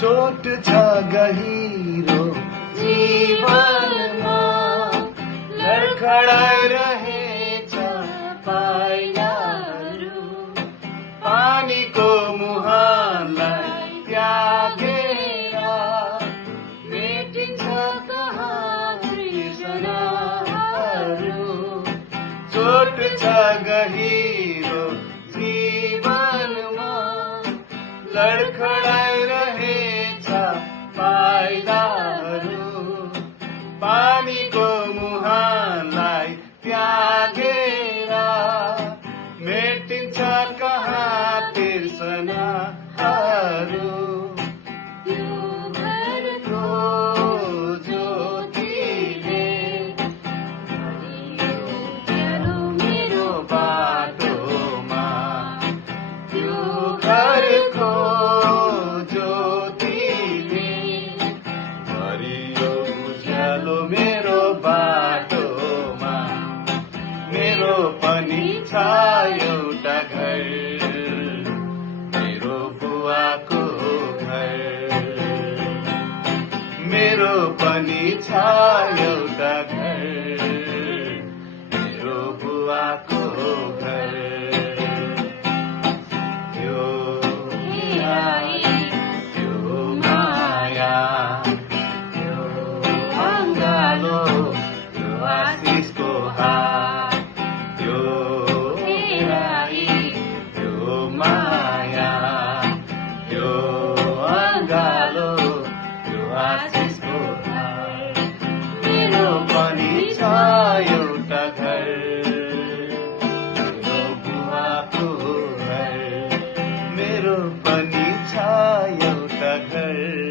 चोट छ गहिरो जीवनमा, लडखडाइरहेछ पाइलाहरू, पानीको मुहानलाई त्यागेर मेटिन्छ कहाँ तृष्णाहरू। चोट छ गहिरो जीवनमा, लडखडाइरहेछ पाइलाहरू, पानीको मुहानलाई त्यागेर मेटिन्छ कहाँ तृष्णाहरू। यो घरको ज्योतिले हरियो उज्यालो मेरो बाटोमा, यो घरको ज्योतिले हरियो उज्यालो मेरो बाटोमा। मेरो पनि छ एउटा घर, मेरो बुवाको घर। मेरो पनि छ एउटा घर, मेरो बुवाको घर। यो आई यो माया, यो अङ्गालो, यो आशिषको हात, यो आई यो माया, यो अङ्गालो, यो आशिषको हात। मेरो पनि छ एउटा घर, मेरो बुवाको घर। मेरो पनि छ एउटा घर।